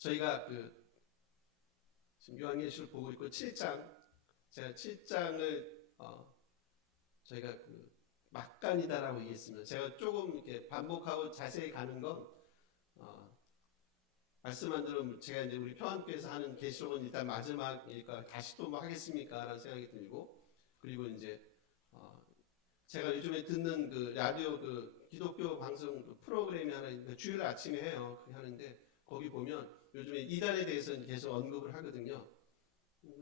저희가 지금 요한계시록 보고 있고 7장, 제가 7장을 저희가 막간이다라고 얘기했습니다. 제가 조금 이렇게 반복하고 자세히 가는 건 말씀한 대로 제가 이제 우리 평안교회에서 하는 계시록은 일단 마지막이니까 다시 또 뭐 하겠습니까? 라는 생각이 들고, 그리고 이제 제가 요즘에 듣는 라디오 기독교 방송 프로그램이 하나 있는데 주일 아침에 해요. 그렇게 하는데 거기 보면 요즘에 이단에 대해서 계속 언급을 하거든요.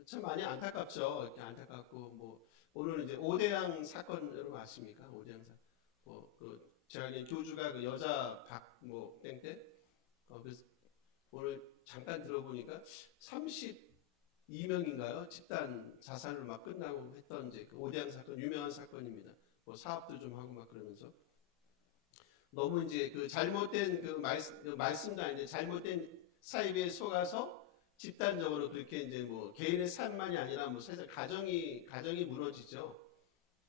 참 많이 안타깝죠. 이렇게 안타깝고, 뭐 오늘은 이제 오대양 사건 여러분 아십니까? 오대양 사건. 제가 알기로는 교주가 여자 박뭐 땡때 그래서 오늘 잠깐 들어보니까 32명인가요? 집단 자살로 막 끝나고 했던 이제 오대양 사건, 유명한 사건입니다. 뭐 사업도 좀 하고 막 그러면서 너무 이제 잘못된 말씀도 아닌데 잘못된 사입에 속아서 집단적으로 그렇게 이제 뭐 개인의 삶만이 아니라 뭐 사실 가정이 무너지죠.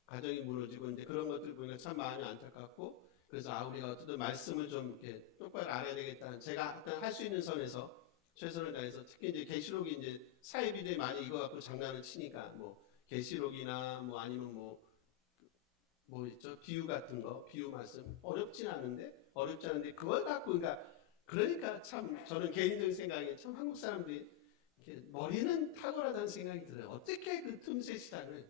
가정이 무너지고 이제 그런 것들 보니까 참 마음이 안타깝고, 그래서 우리가 어쨌든 말씀을 좀 이렇게 똑바로 알아야 되겠다는, 제가 할 수 있는 선에서 최선을 다해서, 특히 이제 계시록이 이제 사이비들이 많이 이거 갖고 장난을 치니까 뭐 계시록이나 뭐 아니면 뭐 있죠? 비유 같은 거, 비유 말씀 어렵지 않은데 그걸 갖고 그러니까 참 저는 개인적인 생각에 참 한국 사람들이 이렇게 머리는 탁월하다는 생각이 들어요. 어떻게 그 틈새 시장을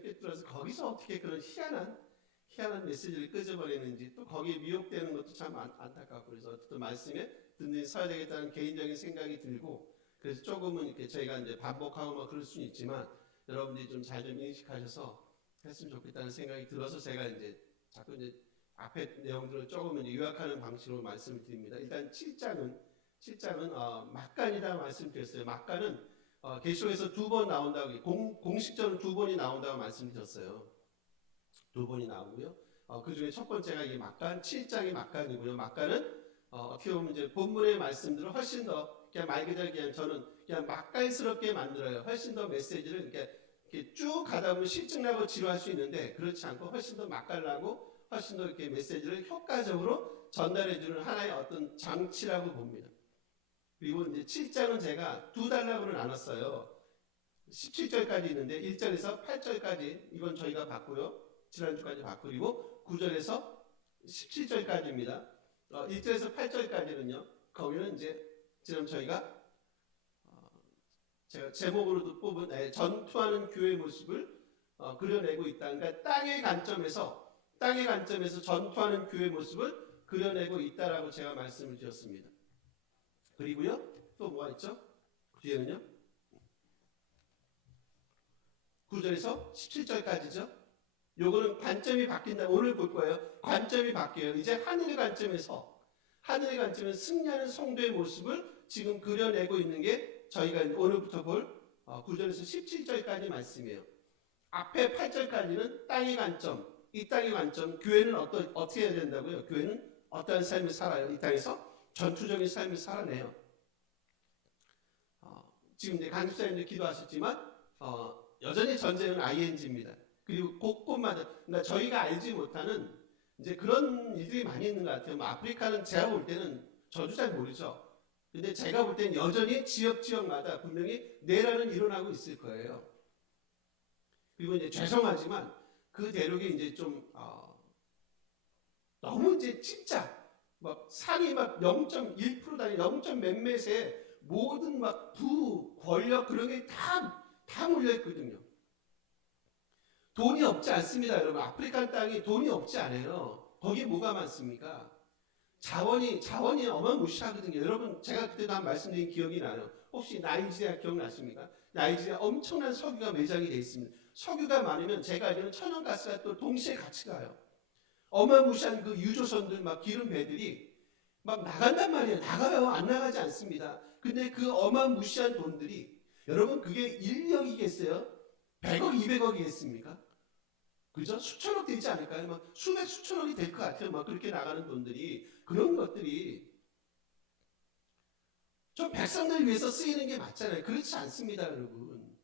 꿰뚫어서 거기서 어떻게 그런 희한한 메시지를 끄집어내는지, 또 거기에 미혹되는 것도 참 안타깝고, 그래서 어쨌든 말씀에 든든히 서야 되겠다는 개인적인 생각이 들고, 그래서 조금은 이렇게 저희가 이제 반복하고 뭐 그럴 수는 있지만 여러분들이 좀 잘 좀 인식하셔서 했으면 좋겠다는 생각이 들어서 제가 이제 자꾸 이제 앞에 내용들을 조금 이제 요약하는 방식으로 말씀을 드립니다. 일단 7장은 막간이다 말씀드렸어요. 막간은 계시록에서 2번 나온다고, 공식적으로 2번이 나온다고 말씀드렸어요. 2번이 나오고요. 그 중에 첫 번째가 이 막간, 7장이 막간이고요. 막간은 어떻게 보면 이제 본문의 말씀들을 훨씬 더 그냥 말 그대로 저는 그냥 막간스럽게 만들어요. 훨씬 더 메시지를 이렇게 쭉 가다 보면 실증나고 지루할 수 있는데, 그렇지 않고 훨씬 더 맛깔나고 훨씬 더 이렇게 메시지를 효과적으로 전달해주는 하나의 어떤 장치라고 봅니다. 그리고 이제 7장은 제가 두 단락으로 나눴어요. 17절까지 있는데 1절에서 8절까지 이건 저희가 봤고요. 지난주까지 봤고, 그리고 9절에서 17절까지입니다. 1절에서 8절까지는요. 거기는 이제 지금 제가 제목으로도 뽑은 전투하는 교회의 모습을 그려내고 있다. 그러니까 땅의 관점에서 전투하는 교회의 모습을 그려내고 있다라고 제가 말씀을 드렸습니다. 그리고요, 또 뭐가 있죠? 뒤에는요, 9절에서 17절까지죠. 요거는 관점이 바뀐다. 오늘 볼 거예요. 관점이 바뀌어요. 이제 하늘의 관점에서 승리하는 성도의 모습을 지금 그려내고 있는 게 저희가 오늘부터 볼 9절에서 17절까지 말씀이에요. 앞에 8절까지는 땅의 관점, 이 땅의 관점, 교회는 어떻게 해야 된다고요? 교회는 어떠한 삶을 살아요? 이 땅에서 전투적인 삶을 살아내요. 지금 이제 강집사님들 기도하셨지만 여전히 전쟁은 ING입니다. 그리고 곳곳마다, 그러니까 저희가 알지 못하는 이제 그런 일들이 많이 있는 것 같아요. 뭐 아프리카는 제가 볼 때는 저도 잘 모르죠. 근데 제가 볼 때는 여전히 지역마다 분명히 내란은 일어나고 있을 거예요. 그리고 이제 죄송하지만 그 대륙이 이제 좀 너무 이제 진짜 막 상위 막 0.1% 단위, 0. 몇몇의 모든 막 권력 그런 게 다 몰려 있거든요. 돈이 없지 않습니다, 여러분. 아프리카 땅이 돈이 없지 않아요. 거기에 뭐가 많습니까? 자원이 어마무시하거든요. 여러분, 제가 그때도 한 말씀드린 기억이 나요. 혹시 나이지리아 기억나십니까? 나이지리아 엄청난 석유가 매장이 되어 있습니다. 석유가 많으면 제가 알기로는 천연가스가 또 동시에 같이 가요. 어마무시한 그 유조선들 막 기름 배들이 막 나간단 말이에요. 나가요. 안 나가지 않습니다. 근데 그 어마무시한 돈들이, 여러분, 그게 1억이겠어요? 100억, 200억이겠습니까? 그죠? 수천억 되지 않을까요? 막 수천억이 될 것 같아요. 막 그렇게 나가는 돈들이, 그런 것들이 좀 백성들 위해서 쓰이는 게 맞잖아요. 그렇지 않습니다, 여러분.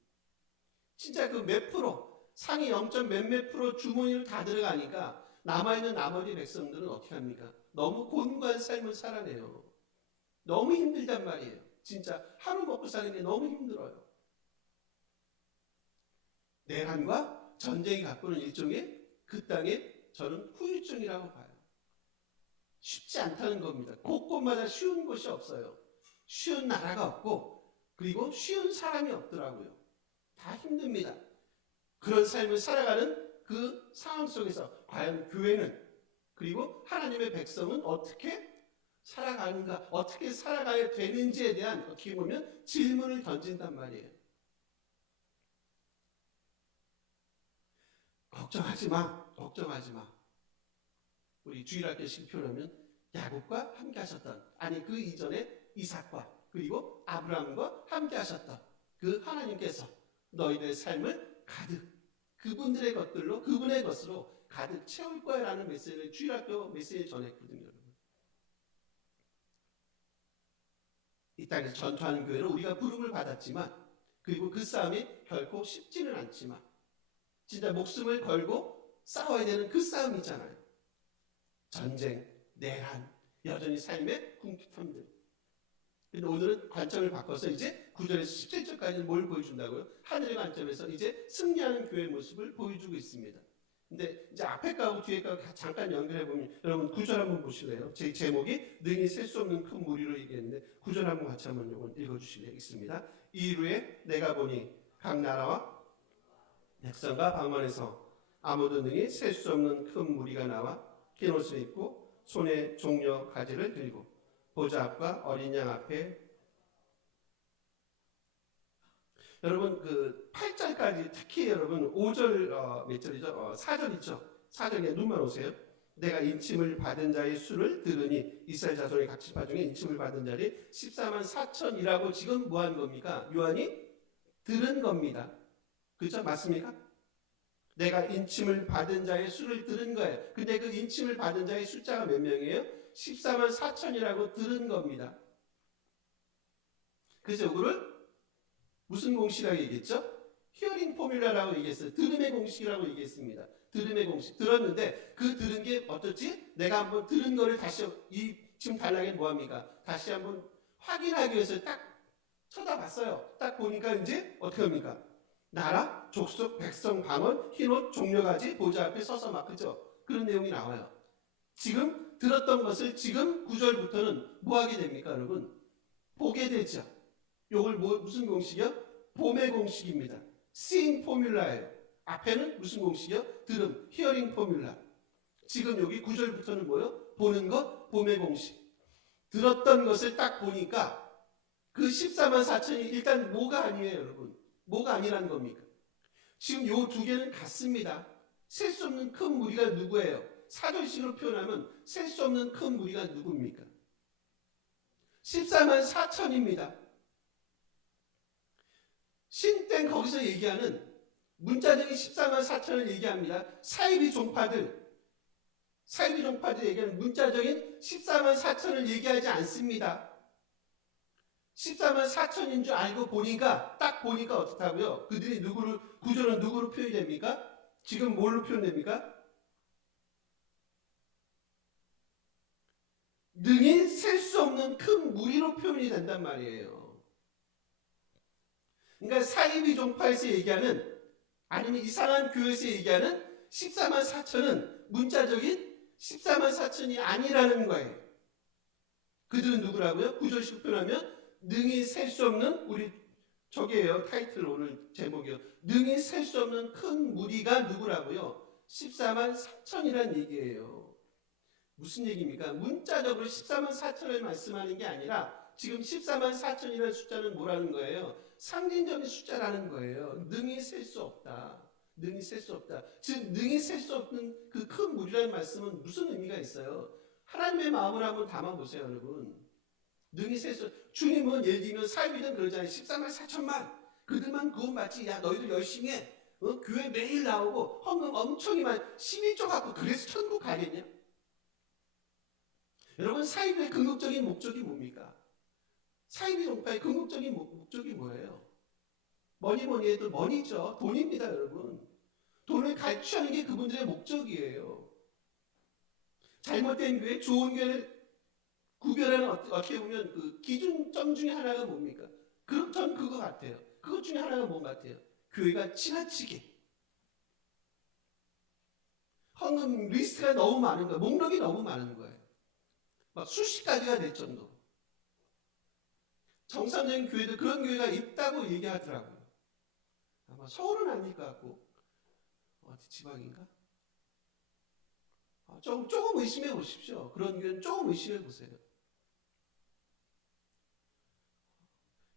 진짜 그 몇 프로, 상위 0. 몇몇 프로 주머니를 다 들어가니까 남아있는 나머지 백성들은 어떻게 합니까? 너무 곤고한 삶을 살아내요. 너무 힘들단 말이에요. 진짜 하루 먹고 사는 게 너무 힘들어요. 내란과 전쟁이 갖고는 일종의 그 땅의 저는 후유증이라고 봐요. 쉽지 않다는 겁니다. 곳곳마다 쉬운 곳이 없어요. 쉬운 나라가 없고 그리고 쉬운 사람이 없더라고요. 다 힘듭니다. 그런 삶을 살아가는 그 상황 속에서 과연 교회는 그리고 하나님의 백성은 어떻게 살아가는가, 어떻게 살아가야 되는지에 대한 어떻게 보면 질문을 던진단 말이에요. 걱정하지 마, 걱정하지 마. 우리 주일학교식 표현하면 야곱과 함께 하셨던, 아니 그 이전에 이삭과 그리고 아브라함과 함께 하셨던 그 하나님께서 너희들의 삶을 가득 그분들의 것들로, 그분의 것으로 가득 채울 거야 라는 메시지를 주일학교 메시지에 전했거든요. 여러분. 이 땅에서 전투하는 교회는 우리가 부름을 받았지만 그리고 그 싸움이 결코 쉽지는 않지만 진짜 목숨을 걸고 싸워야 되는 그 싸움이잖아요. 전쟁, 내란, 여전히 삶의 궁핍함들. 근데 오늘은 관점을 바꿔서 이제 9절에서 17절까지는 뭘 보여준다고요? 하늘의 관점에서 이제 승리하는 교회의 모습을 보여주고 있습니다. 근데 이제 앞에 가고 뒤에 가고 잠깐 연결해 보면 여러분 9절 한번 보실래요? 제 제목이 능히 셀 수 없는 큰 무리로 얘기했는데 9절 한번 같이 한번 요건 읽어주시겠습니다. 이후에 내가 보니 각 나라와 백성과 방언에서 아무도 능히 셀 수 없는 큰 무리가 나와 긴 옷을 입고 손에 종려 가지를 들고 보좌 앞과 어린 양 앞에. 여러분 그 8절까지 특히 여러분 5절 몇 절이죠? 4절이죠. 4절에 눈만 오세요. 내가 인침을 받은 자의 수를 들으니 이스라엘 자손의 각 지파 중에 인침을 받은 자들이 14만 4천이라고 지금 뭐 한 겁니까? 요한이 들은 겁니다. 그렇죠? 맞습니까? 내가 인침을 받은 자의 수를 들은 거예요. 근데 그 인침을 받은 자의 숫자가 몇 명이에요? 14만 4천이라고 들은 겁니다. 그래서 이거를 무슨 공식이라고 얘기했죠? 히어링 포뮬라라고 얘기했어요. 들음의 공식이라고 얘기했습니다. 들음의 공식. 들었는데 그 들은 게 어떻지? 내가 한번 들은 거를 다시 지금 단락에 뭐합니까? 다시 한번 확인하기 위해서 딱 쳐다봤어요. 딱 보니까 이제 어떻게 합니까? 나라, 족속, 백성, 방언, 흰옷, 종려가지 보좌 앞에 서서 막 그죠? 그런 내용이 나와요. 지금 들었던 것을 지금 9절부터는 뭐 하게 됩니까, 여러분? 보게 되죠. 요걸 무슨 공식이요? 봄의 공식입니다. seeing 포뮬라예요. 앞에는 무슨 공식이요? 들음, hearing 포뮬라. 지금 여기 9절부터는 뭐요? 보는 것, 봄의 공식. 들었던 것을 딱 보니까 그 14만 4천이 일단 뭐가 아니에요, 여러분? 뭐가 아니라는 겁니까? 지금 요 두 개는 같습니다. 셀 수 없는 큰 무리가 누구예요? 사절식으로 표현하면 셀 수 없는 큰 무리가 누굽니까? 14만 4천입니다. 신땡 거기서 얘기하는 문자적인 14만 4천을 얘기합니다. 사이비 종파들 얘기하는 문자적인 14만 4천을 얘기하지 않습니다. 14만 4천인 줄 알고 보니까 딱 보니까 어떻다고요? 그들이 누구를 구조는 누구로 표현이 됩니까? 지금 뭘로 표현됩니까? 능히 셀 수 없는 큰 무리로 표현이 된단 말이에요. 그러니까 사이비 종파에서 얘기하는 아니면 이상한 교회에서 얘기하는 14만 4천은 문자적인 14만 4천이 아니라는 거예요. 그들은 누구라고요? 구절식 표현하면 능히 셀 수 없는 우리 저기에요. 타이틀 오늘 제목이요. 능히 셀 수 없는 큰 무리가 누구라고요? 14만 4천이란 얘기예요. 무슨 얘기입니까? 문자적으로 14만 4천을 말씀하는 게 아니라 지금 14만 4천이라는 숫자는 뭐라는 거예요? 상징적인 숫자라는 거예요. 능히 셀 수 없다. 능히 셀 수 없다. 즉 능히 셀 수 없는 그 큰 무리라는 말씀은 무슨 의미가 있어요? 하나님의 마음을 한번 담아보세요, 여러분. 능히 셀 수, 주님은 예를 들면 사이비든 그러잖아요. 14만 4천만 그들만 구원받지. 야 너희들 열심히 해. 교회 매일 나오고 헌금 엄청 이만 11조 갖고 그래서 천국 가겠냐? 여러분 사이비의 궁극적인 목적이 뭡니까? 사이비 종파의 궁극적인 목적이 뭐예요? 뭐니 해도 머니죠. 돈입니다, 여러분. 돈을 갈취하는 게 그분들의 목적이에요. 잘못된 교회, 좋은 교회를 구별하는 어떻게 보면 그 기준점 중에 하나가 뭡니까? 전 그거 같아요. 그것 중에 하나가 뭔 같아요? 교회가 지나치게 헌금 리스트가 너무 많은 거예요. 목록이 너무 많은 거예요. 막 수십 가지가 될 정도. 정상적인 교회도 그런 교회가 있다고 얘기하더라고요. 아마 서울은 아닐 것 같고 어디 지방인가? 조금 의심해 보십시오. 그런 교회는 조금 의심해 보세요.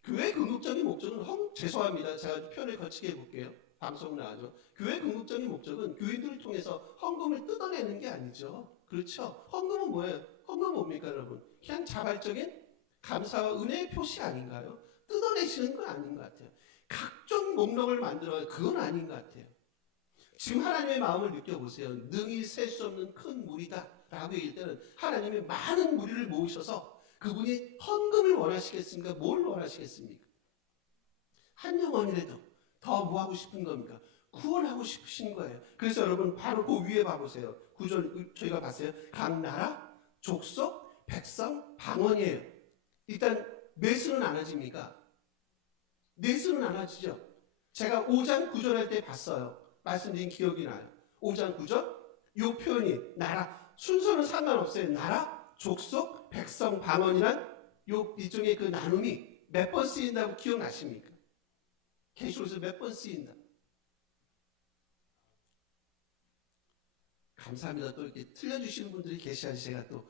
교회의 궁극적인 목적은 죄송합니다. 제가 표현을 거치게 해볼게요. 방송 나가죠. 교회의 궁극적인 목적은 교인들을 통해서 헌금을 뜯어내는 게 아니죠. 그렇죠? 헌금은 뭐예요? 헌금은 뭡니까 여러분? 그냥 자발적인 감사와 은혜의 표시 아닌가요? 뜯어내시는 건 아닌 것 같아요. 각종 목록을 만들어요. 그건 아닌 것 같아요. 지금 하나님의 마음을 느껴보세요. 능히 셀 수 없는 큰 무리다 라고 얘기할 때는 하나님의 많은 무리를 모으셔서 그분이 헌금을 원하시겠습니까? 뭘 원하시겠습니까? 한 영혼이라도 더 뭐 하고 싶은 겁니까? 구원하고 싶으신 거예요. 그래서 여러분 바로 그 위에 봐보세요. 구절 저희가 봤어요. 각 나라, 족속, 백성, 방언이에요. 일단 매수는 안 하십니까? 내수는 안 하시죠? 제가 5장 9절 할 때 봤어요. 말씀드린 기억이 나요. 5장 9절 이 표현이 나라 순서는 상관없어요. 나라, 족속, 백성, 방언이란 요 일종의 그 나눔이 몇 번 쓰인다고 기억나십니까? 계시록에서 몇 번 쓰인다. 감사합니다. 또 이렇게 틀려주시는 분들이 계셔야지 제가 또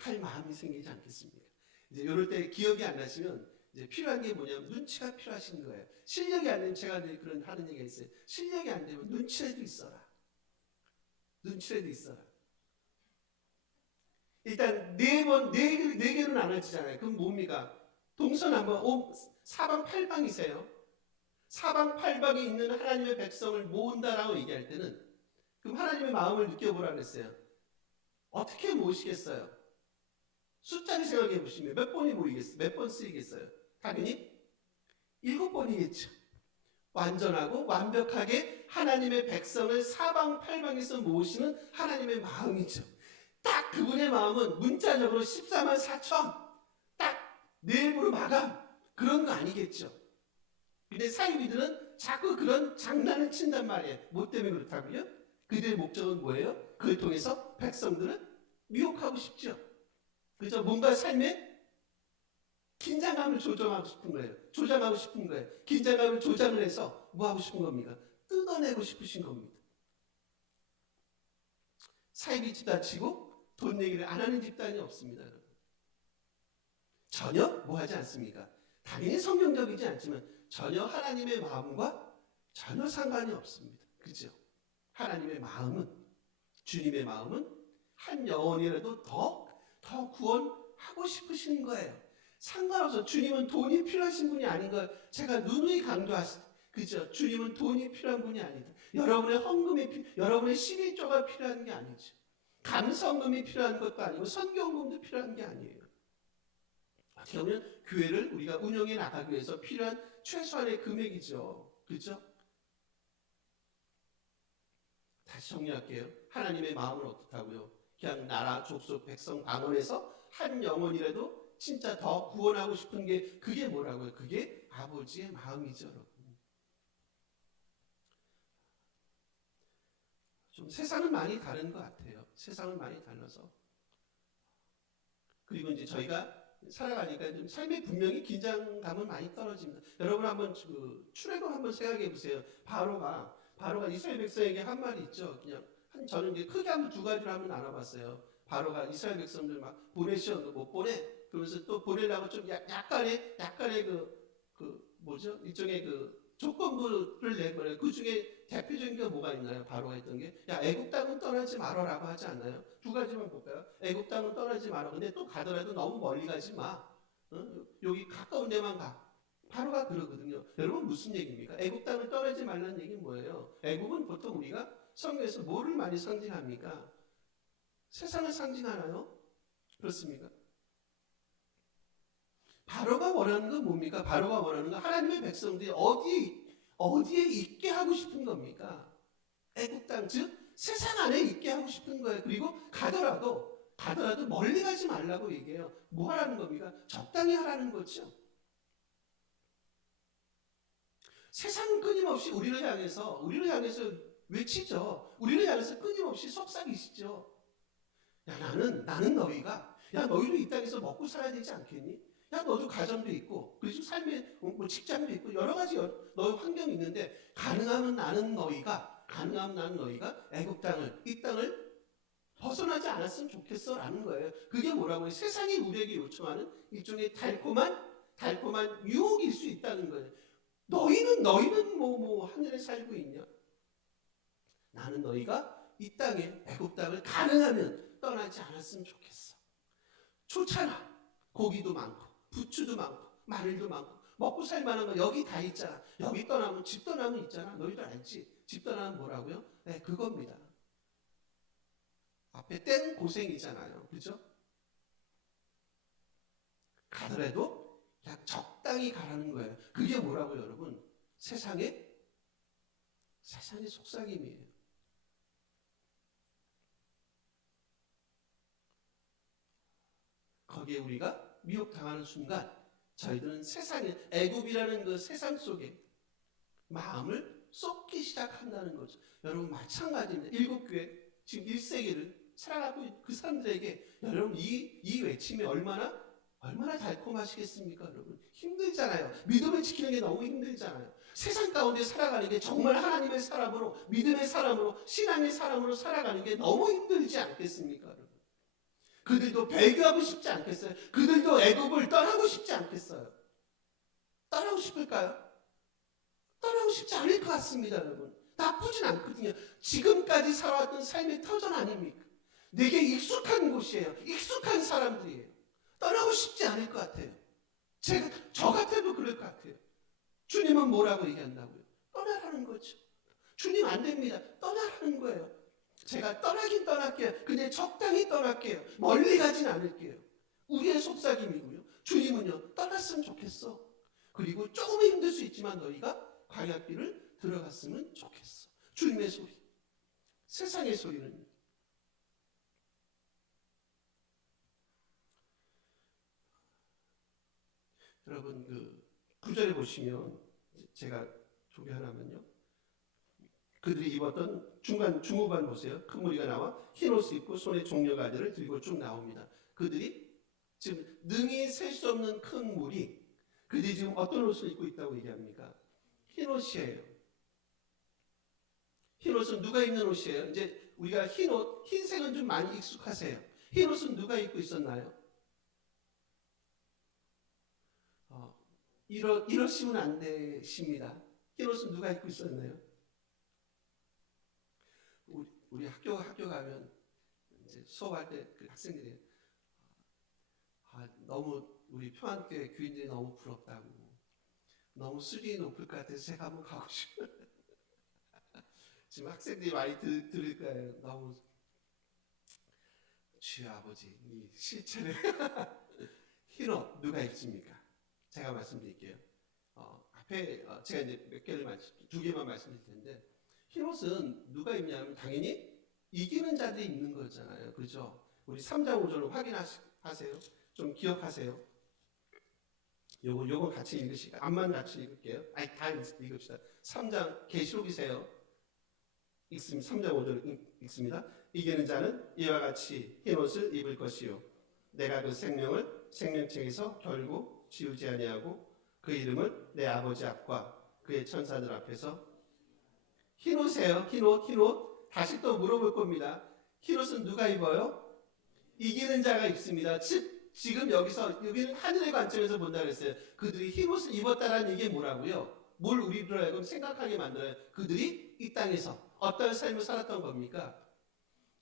할 마음이 생기지 않겠습니까? 이제 이럴 때 기억이 안 나시면 이제 필요한 게 뭐냐면 눈치가 필요하신 거예요. 실력이 안 되면 제가 늘 그런 하는 얘기가 있어요. 실력이 안 되면 눈치라도 있어라. 눈치라도 있어라. 일단 네 개는 안 하시잖아요. 그럼 뭡니까? 동선 한번 사방팔방이세요. 사방팔방에 있는 하나님의 백성을 모은다라고 얘기할 때는 그럼 하나님의 마음을 느껴보라 그랬어요. 어떻게 모으시겠어요? 숫자를 생각해 보시면 몇 번이 모이겠어요? 몇 번 쓰이겠어요? 당연히 7번이겠죠. 완전하고 완벽하게 하나님의 백성을 사방팔방에서 모으시는 하나님의 마음이죠. 딱 그분의 마음은 문자적으로 14만 4천 딱 내일부로 마감 그런 거 아니겠죠. 근데 사이비들은 자꾸 그런 장난을 친단 말이에요. 뭐 때문에 그렇다고요? 그들의 목적은 뭐예요? 그걸 통해서 백성들을 미혹하고 싶죠. 그래서 뭔가 삶에 긴장감을 조정하고 싶은 거예요. 조장하고 싶은 거예요. 긴장감을 조장을 해서 뭐 하고 싶은 겁니까? 뜯어내고 싶으신 겁니다. 사이비 집단 치고 돈 얘기를 안 하는 집단이 없습니다. 여러분. 전혀 뭐 하지 않습니까? 당연히 성경적이지 않지만 전혀 하나님의 마음과 전혀 상관이 없습니다. 그렇죠? 하나님의 마음은 주님의 마음은 한 영혼이라도 더 구원하고 싶으신 거예요. 상관없어. 주님은 돈이 필요하신 분이 아닌 걸 제가 누누이 그죠? 주님은 돈이 필요한 분이 아니다. 여러분의 헌금이 여러분의 11조가 필요한 게 아니죠. 감성금이 필요한 것도 아니고 선교금도 필요한 게 아니에요. 어떻게 보면 교회를 우리가 운영해 나가기 위해서 필요한 최소한의 금액이죠. 그렇죠? 다시 정리할게요. 하나님의 마음은 어떻다고요? 그냥 나라, 족속, 백성, 방언에서 한 영혼이라도 진짜 더 구원하고 싶은 게 그게 뭐라고요? 그게 아버지의 마음이죠. 여러분. 좀 세상은 많이 다른 것 같아요. 세상은 많이 달라서. 그리고 이제 저희가 살아가니까 좀 삶의 분명히 긴장감은 많이 떨어집니다. 여러분 한번 출애굽 한번 생각해 보세요. 바로가 이스라엘 백성에게 한 말이 있죠. 그냥 저는 이제 크게 한번 두 가지로 한번 나눠봤어요. 바로가 이스라엘 백성들 막 보내시오 못 보내. 그러면서 또 보내려고 좀 약간의 뭐죠? 일종의 조건부를 내버려요. 그 중에 대표적인 게 뭐가 있나요? 바로가 했던 게 애굽 땅은 떠나지 말아라고 하지 않나요? 두 가지만 볼까요? 애굽 땅은 떠나지 마라. 근데 또 가더라도 너무 멀리 가지 마. 여기 가까운 데만 가. 바로가 그러거든요. 여러분 무슨 얘기입니까? 애굽 땅을 떠나지 말라는 얘기는 뭐예요? 애굽은 보통 우리가 성경에서 뭐를 많이 상징합니까? 세상을 상징하나요? 그렇습니까? 바로가 원하는 건 뭡니까? 바로가 원하는 건 하나님의 백성들이 어디에 있게 하고 싶은 겁니까? 애국 땅, 즉 세상 안에 있게 하고 싶은 거예요. 그리고 가더라도 가더라도 멀리 가지 말라고 얘기해요. 뭐 하라는 겁니까? 적당히 하라는 거죠. 세상은 끊임없이 우리를 향해서 외치죠. 우리를 향해서 끊임없이 속삭이시죠. 야, 나는 너희가, 야, 너희도 이 땅에서 먹고 살아야 되지 않겠니? 야, 너도 가정도 있고, 그리고 삶에 뭐 직장도 있고, 여러 가지 너의 환경이 있는데, 가능하면 나는 너희가 애굽 땅을, 이 땅을 벗어나지 않았으면 좋겠어 라는 거예요. 그게 뭐라고요? 세상이 우리에게 요청하는 일종의 달콤한 유혹일 수 있다는 거예요. 너희는 뭐 하늘에 살고 있냐? 나는 너희가 이 땅에 애굽 땅을 가능하면 떠나지 않았으면 좋겠어. 좋잖아. 고기도 많고 부추도 많고 마늘도 많고 먹고 살 만한 거 여기 다 있잖아. 여기 떠나면 집 떠나면 있잖아. 너희들 알지? 집 떠나면 뭐라고요? 네, 그겁니다. 앞에 땐 고생이잖아요. 그죠? 가더라도 그냥 적당히 가라는 거예요. 그게 뭐라고요, 여러분? 세상의 속삭임이에요. 거기에 우리가 미혹당하는 순간 저희들은 애굽이라는 그 세상 속에 마음을 쏟기 시작한다는 거죠. 여러분 마찬가지입니다. 7교회 지금 1세기를 살아가고 있는 그 사람들에게 여러분 이 외침이 얼마나 달콤하시겠습니까? 여러분 힘들잖아요. 믿음을 지키는 게 너무 힘들잖아요. 세상 가운데 살아가는 게 정말 하나님의 사람으로, 믿음의 사람으로, 신앙의 사람으로 살아가는 게 너무 힘들지 않겠습니까? 여러분 그들도 배교하고 싶지 않겠어요? 그들도 애굽을 떠나고 싶지 않겠어요? 떠나고 싶을까요? 떠나고 싶지 않을 것 같습니다. 여러분 나쁘진 않거든요. 지금까지 살아왔던 삶의 터전 아닙니까? 내게 익숙한 곳이에요. 익숙한 사람들이에요. 떠나고 싶지 않을 것 같아요. 저 같아도 그럴 것 같아요. 주님은 뭐라고 얘기한다고요? 떠나라는 거죠. 주님 안 됩니다. 떠나라는 거예요. 제가 떠나긴 떠날게요. 근데 적당히 떠날게요. 멀리 가진 않을게요. 우리의 속삭임이고요. 주님은요, 떠났으면 좋겠어. 그리고 조금 힘들 수 있지만 너희가 광야길을 들어갔으면 좋겠어. 주님의 소리. 세상의 소리는 여러분 그 9절에 보시면 제가 소개하나면요. 그들이 입었던 중후반 보세요. 큰 무리가 나와 흰 옷을 입고 손에 종려가지를 들고 쭉 나옵니다. 그들이 지금 능히 셀 수 없는 큰 무리, 그들이 지금 어떤 옷을 입고 있다고 얘기합니까? 흰 옷이에요. 흰 옷은 누가 입는 옷이에요? 이제 우리가 흰 옷, 흰색은 좀 많이 익숙하세요. 흰 옷은 누가 입고 있었나요? 이러시면 안 되십니다. 흰 옷은 누가 입고 있었나요? 우리 학교 가면 이제 수업할 때 그 학생들이 너무 우리 평안교회 교인들이 너무 부럽다고, 너무 수준이 높을 것 같아서 제가 한번 가고 싶어요. 지금 학생들이 많이 들을 거예요. 너무 주여 아버지 이 실체를 흰 옷 누가 입습니까? 제가 말씀드릴게요. 앞에 제가 이제 두 개만 말씀드릴 텐데, 흰 옷은 누가 입냐면 당연히 이기는 자들이 입는 거잖아요. 그렇죠? 우리 3장 5절을 확인하세요. 좀 기억하세요. 요거 같이 읽으시고 앞만 같이 읽을게요. 다 읽읍시다. 3장 계시록이세요. 읽습니다. 3장 5절 읽습니다. 이기는 자는 이와 같이 흰 옷을 입을 것이요 내가 그 생명을 생명책에서 결국 지우지 아니하고 그 이름을 내 아버지 앞과 그의 천사들 앞에서. 흰 옷이에요. 흰 옷. 다시 또 물어볼 겁니다. 흰 옷은 누가 입어요? 이기는 자가 입습니다. 지금 여기는 하늘의 관점에서 본다 그랬어요. 그들이 흰 옷을 입었다라는 얘기 뭐라고요? 뭘 우리로 하여금 생각하게 만들어요? 그들이 이 땅에서 어떤 삶을 살았던 겁니까?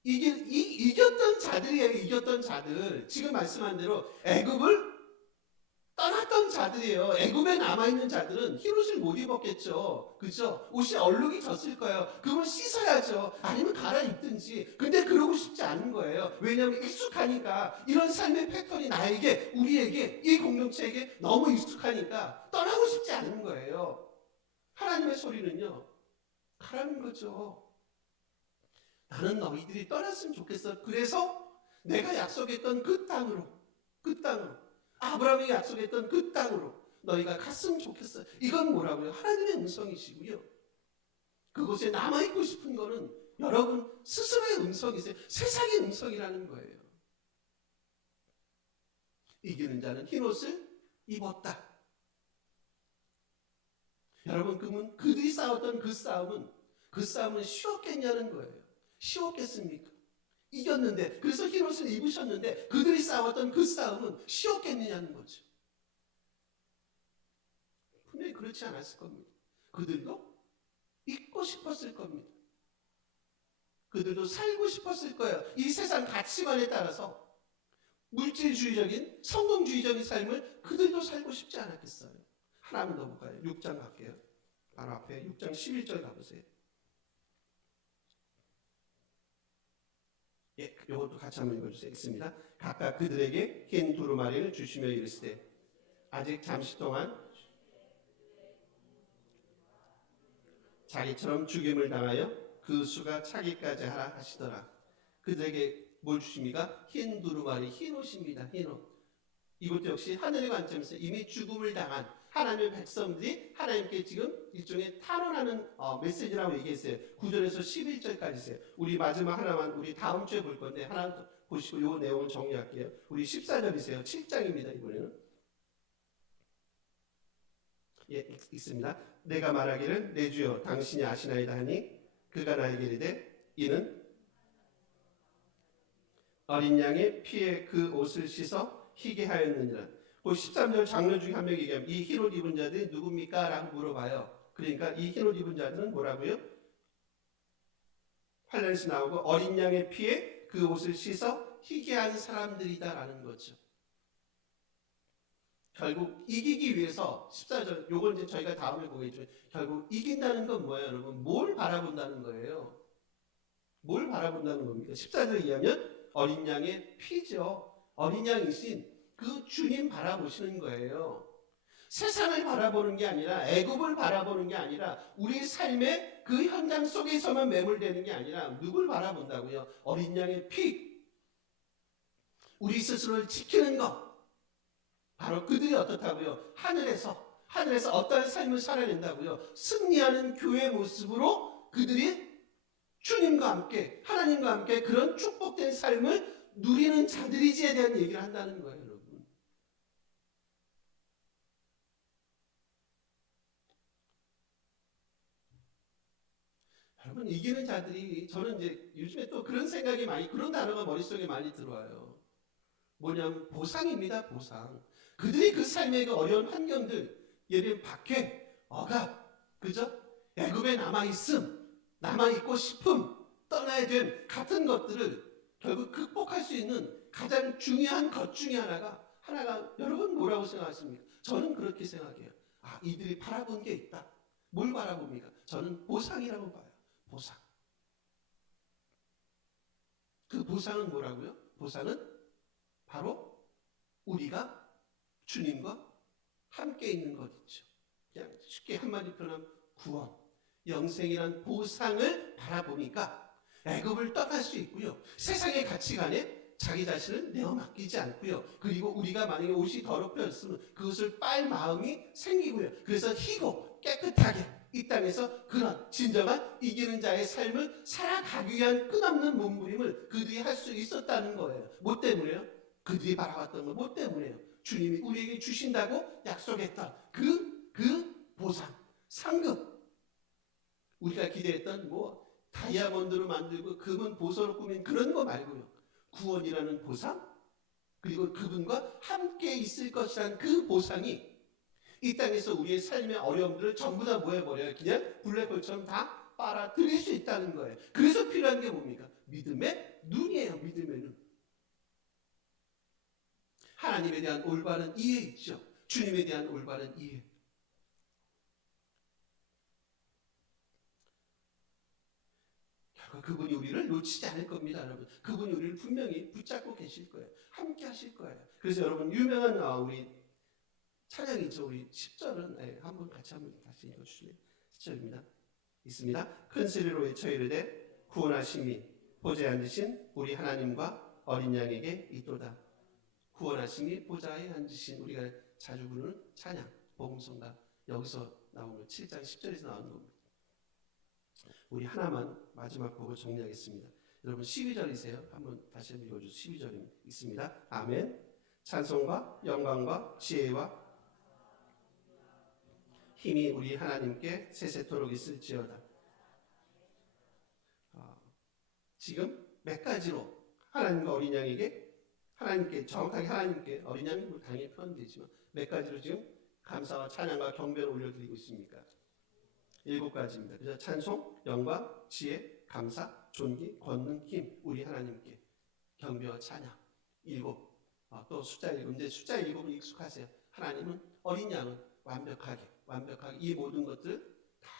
이겼던 자들이에요. 이겼던 자들. 지금 말씀한 대로 애굽을 떠났던 자들이에요. 애굽에 남아있는 자들은 흰옷을 못 입었겠죠. 그죠? 옷이 얼룩이 졌을 거예요. 그걸 씻어야죠. 아니면 갈아입든지. 근데 그러고 싶지 않은 거예요. 왜냐하면 익숙하니까. 이런 삶의 패턴이 나에게, 우리에게, 이 공동체에게 너무 익숙하니까 떠나고 싶지 않은 거예요. 하나님의 소리는요, 가라는 거죠. 나는 너희들이 떠났으면 좋겠어. 그래서 내가 약속했던 그 땅으로, 그 땅으로, 아브라함이 약속했던 그 땅으로 너희가 갔으면 좋겠어요. 이건 뭐라고요? 하나님의 음성이시고요. 그곳에 남아있고 싶은 거는 여러분 스스로의 음성이세요. 세상의 음성이라는 거예요. 이기는 자는 흰옷을 입었다. 여러분, 그러면 그들이 싸웠던 그 싸움은 쉬웠겠냐는 거예요. 쉬웠겠습니까? 이겼는데, 그래서 흰옷을 입으셨는데 그들이 싸웠던 그 싸움은 쉬웠겠느냐는 거죠. 분명히 그렇지 않았을 겁니다. 그들도 있고 싶었을 겁니다. 그들도 살고 싶었을 거예요. 이 세상 가치관에 따라서 물질주의적인 성공주의적인 삶을 그들도 살고 싶지 않았겠어요. 하나만 더 볼까요? 6장 갈게요. 바로 앞에 6장 11절 가보세요. 예, 이것도 같이 한번 읽어주세요. 있습니다. 각각 그들에게 흰 두루마리를 주시며 이르시되 아직 잠시 동안 자기처럼 죽임을 당하여 그 수가 차기까지 하라 하시더라. 그들에게 뭘 주십니까? 흰 두루마리, 흰 옷입니다. 흰 옷. 이것도 역시 하늘의 관점에서 이미 죽음을 당한 하나님의 백성들이 하나님께 지금 일종의 탄원하는 메시지라고 얘기했어요. 9절에서 11절까지세요. 우리 마지막 하나만 우리 다음 주에 볼 건데 하나 더 보시고 이 내용을 정리할게요. 우리 14절이세요. 7장입니다. 이번에는. 예, 있습니다. 내가 말하기를 내 주여 당신이 아시나이다 하니 그가 나에게 이르되 이는 어린 양의 피에 그 옷을 씻어 희게 하였느니라. 그 13절 장로 중에 한 명이 얘기하면 이 흰옷 입은 자들이 누굽니까? 라고 물어봐요. 그러니까 이 흰옷 입은 자들은 뭐라고요? 환란에서 나오고 어린 양의 피에 그 옷을 씻어 희게 한 사람들이다라는 거죠. 결국 이기기 위해서 14절 요건 이제 저희가 다음에 보겠지만 결국 이긴다는 건 뭐예요, 여러분? 뭘 바라본다는 거예요? 뭘 바라본다는 겁니까? 14절 이하면 어린 양의 피죠. 어린 양이신 그 주님 바라보시는 거예요. 세상을 바라보는 게 아니라 애굽을 바라보는 게 아니라 우리 삶의 그 현장 속에서만 매몰되는 게 아니라 누굴 바라본다고요? 어린 양의 피. 우리 스스로를 지키는 것. 바로 그들이 어떻다고요? 하늘에서 어떠한 삶을 살아낸다고요? 승리하는 교회의 모습으로 그들이 주님과 함께 하나님과 함께 그런 축복된 삶을 누리는 자들이지에 대한 얘기를 한다는 거예요, 여러분. 여러분, 이기는 자들이 저는 이제 요즘에 또 그런 생각이 많이 그런 단어가 머릿속에 많이 들어와요. 뭐냐면 보상입니다, 보상. 그들이 그 삶의 그 어려운 환경들, 예를 들면 박해, 억압, 그죠? 애굽에 남아있고 싶음, 떠나야 된 같은 것들을 결국 극복할 수 있는 가장 중요한 것 중에 하나가 여러분 뭐라고 생각하십니까? 저는 그렇게 생각해요. 아, 이들이 바라본 게 있다. 뭘 바라봅니까? 저는 보상이라고 봐요. 보상. 그 보상은 뭐라고요? 보상은 바로 우리가 주님과 함께 있는 것 있죠. 그냥 쉽게 한마디 표현하면 구원, 영생이란 보상을 바라보니까 애굽을 떠날 수 있고요. 세상의 가치관에 자기 자신을 내어 맡기지 않고요. 그리고 우리가 만약에 옷이 더럽혀졌으면 그것을 빨 마음이 생기고요. 그래서 희고 깨끗하게 이 땅에서 그런 진정한 이기는 자의 삶을 살아가기 위한 끝없는 몸부림을 그들이 할 수 있었다는 거예요. 뭐 때문에요? 그들이 바라봤던 거 뭐 때문에요? 주님이 우리에게 주신다고 약속했던 그 보상, 상급. 우리가 기대했던 뭐 다이아몬드로 만들고 금은 보석으로 꾸민 그런 거 말고요. 구원이라는 보상, 그리고 그분과 함께 있을 것이라는 그 보상이 이 땅에서 우리의 삶의 어려움들을 전부 다 뭐해버려요? 그냥 블랙홀처럼 다 빨아들일 수 있다는 거예요. 그래서 필요한 게 뭡니까? 믿음의 눈이에요. 믿음의 눈. 하나님에 대한 올바른 이해 있죠. 주님에 대한 올바른 이해. 결국 그분이 우리를 놓치지 않을 겁니다, 여러분. 그분이 우리를 분명히 붙잡고 계실 거예요. 함께 하실 거예요. 그래서 여러분 유명한 우리 찬양이죠. 우리 10절은 한번 같이 한번 다시 읽어주실래요? 10절입니다. 있습니다. 큰 소리로 외쳐 이르되 구원하심이 보좌에 앉으신 우리 하나님과 어린 양에게 있도다. 구원하시니 보좌에 앉으신 우리가 자주 부르는 찬양, 복음성가 여기서 나오는 7장 10절에서 나오는 겁니다. 우리 하나만 마지막 보고 정리하겠습니다. 여러분 12절이세요. 한번 다시 한번 읽어주세요. 12절 있습니다. 아멘. 찬송과 영광과 지혜와 힘이 우리 하나님께 세세토록 있을지어다. 지금 몇 가지로 하나님과 어린 양에게 하나님께 정확하게 하나님께 어린 양이 당연히 표현되지만 몇 가지로 지금 감사와 찬양과 경배를 올려드리고 있습니까? 7가지입니다. 그래서 찬송, 영광, 지혜, 감사, 존귀, 권능, 힘 우리 하나님께 경배와 찬양 7. 또 숫자 7. 이제 숫자 7은 익숙하세요. 하나님은 어린 양은 완벽하게 이 모든 것들 다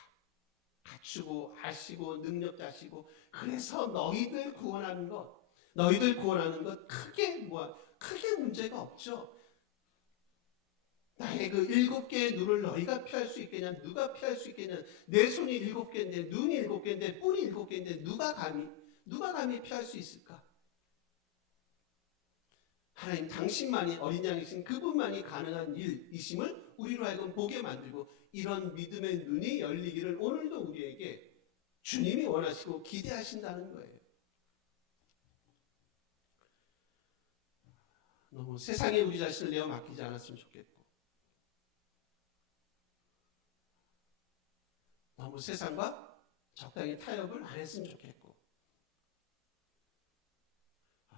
갖추고 아시고 능력자시고 그래서 너희들 구원하는 것 크게 문제가 없죠. 나의 그 7개의 눈을 너희가 피할 수 있겠냐? 누가 피할 수 있겠냐? 내 손이 7개인데 눈이 7개인데 뿔이 7개인데 누가 감히 피할 수 있을까? 하나님 당신만이 어린 양이신 그분만이 가능한 일이심을 우리로 하여금 보게 만들고 이런 믿음의 눈이 열리기를 오늘도 우리에게 주님이 원하시고 기대하신다는 거예요. 너무 세상에 우리 자신을 내어 맡기지 않았으면 좋겠고 너무 세상과 적당히 타협을 안 했으면 좋겠고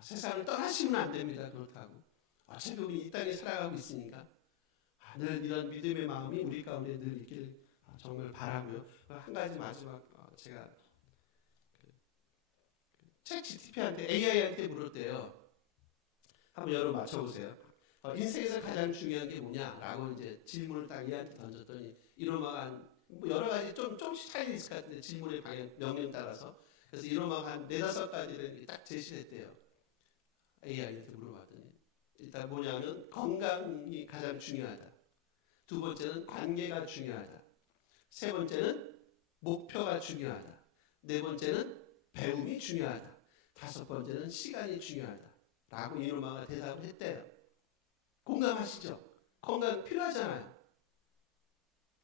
세상을 떠나시면 안 됩니다. 그렇다고 어차피 우리 이 땅에 살아가고 있으니까 늘 이런 믿음의 마음이 우리 가운데 늘 있길 정말 바라고요. 한 가지 마지막 제가 챗 GTP한테 AI한테 물었대요. 한번 여러분 맞춰보세요. 인생에서 가장 중요한 게 뭐냐라고 이제 질문을 딱 얘한테 던졌더니 이놈아가 한 여러 가지 조금씩 차이 있을 것 같은데 질문의 방향 명령 따라서 그래서 이놈아가 한 4-5가지를 딱 제시했대요. AI한테 물어봤더니 일단 뭐냐면 건강이 가장 중요하다. 2번째는 관계가 중요하다. 3번째는 목표가 중요하다. 4번째는 배움이 중요하다. 5번째는 시간이 중요하다. 라고 이놈아가 대답을 했대요. 공감하시죠? 건강 필요하잖아요.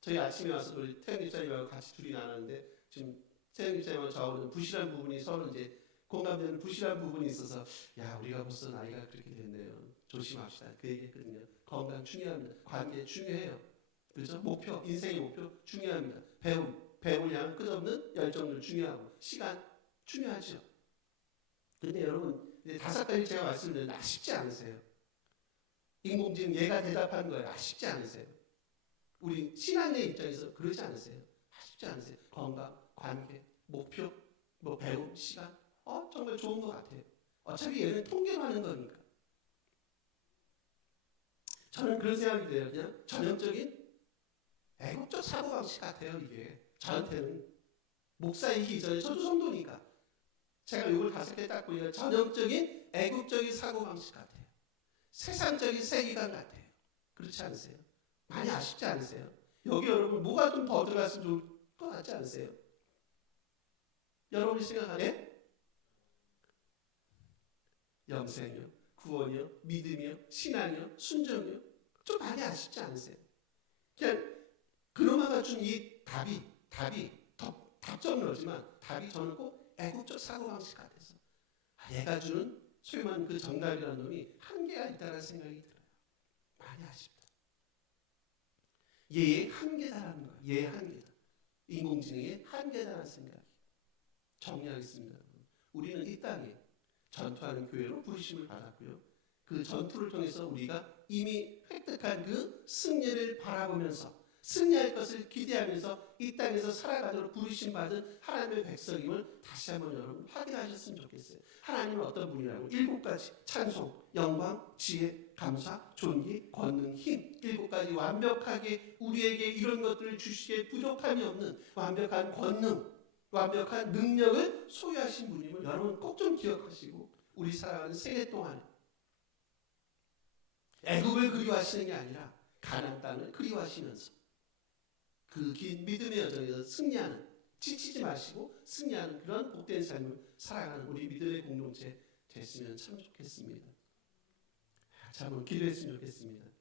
저희 아침에 와서 우리 태영 집사님하고 같이 둘이 나눴는데 지금 태영 집사님하고 저하고는 부실한 부분이 서로 이제 공감되는 부실한 부분이 있어서 야 우리가 벌써 나이가 그렇게 됐네요. 조심합시다. 그 얘기했거든요. 건강 중요합니다. 관계 중요해요. 그렇죠? 목표, 인생의 목표 중요합니다. 배움을 향한 끝없는 열정도 중요하고 시간 중요하죠. 그런데 여러분 5가지 제가 말씀드렸는데 쉽지 않으세요? 인공지능 얘가 대답한 거예요. 쉽지 않으세요? 우리 신앙의 입장에서 그러지 않으세요? 쉽지 않으세요? 건강, 관계, 목표, 배움, 시간 정말 좋은 것 같아요. 어차피 얘는 통계로 하는 거니까. 저는 그런 생각이 들어요. 그냥 전형적인 애국적 사고방식 같아요. 이게 저한테는 목사이기 이전에 저도 성도니까 제가 이걸 5개 딱 보니까 전형적인 애국적인 사고방식 같아요. 세상적인 세계관 같아요. 그렇지 않으세요? 많이 아쉽지 않으세요? 여기 여러분 뭐가 좀 더 들어갔으면 좋을 것 같지 않으세요? 여러분이 생각하네? 영생이요, 구원이요, 믿음이요, 신앙이요, 순종이요. 좀 많이 아쉽지 않으세요? 그냥 그놈아가 준 이 답이 답정은 없지만 답이 저는 꼭 애국적 사고방식 같아서 얘가 주는 소위 말하는 그 정답이라는 놈이 한계가 있다는 생각이 들어요. 많이 아쉽다. 얘의 한계다라는 거예요. 얘의 한계다. 인공지능의 한계다라는 생각이. 정리하겠습니다. 우리는 이 땅에 전투하는 교회로 부르심을 받았고요. 그 전투를 통해서 우리가 이미 획득한 그 승리를 바라보면서 승리할 것을 기대하면서 이 땅에서 살아가도록 부르심 받은 하나님의 백성임을 다시 한번 여러분 확인하셨으면 좋겠어요. 하나님은 어떤 분이라고? 7가지 찬송, 영광, 지혜, 감사, 존귀, 권능, 힘 7가지 완벽하게 우리에게 이런 것들을 주시기에 부족함이 없는 완벽한 권능, 완벽한 능력을 소유하신 분임을 여러분 꼭 좀 기억하시고 우리 살아가는 세계 동안에 애굽을 그리워하시는 게 아니라 가나안 땅을 그리워하시면서 그 긴 믿음의 여정에서 승리하는, 지치지 마시고 승리하는 그런 복된 삶을 살아가는 우리 믿음의 공동체 됐으면 참 좋겠습니다. 자, 한번 기도했으면 좋겠습니다.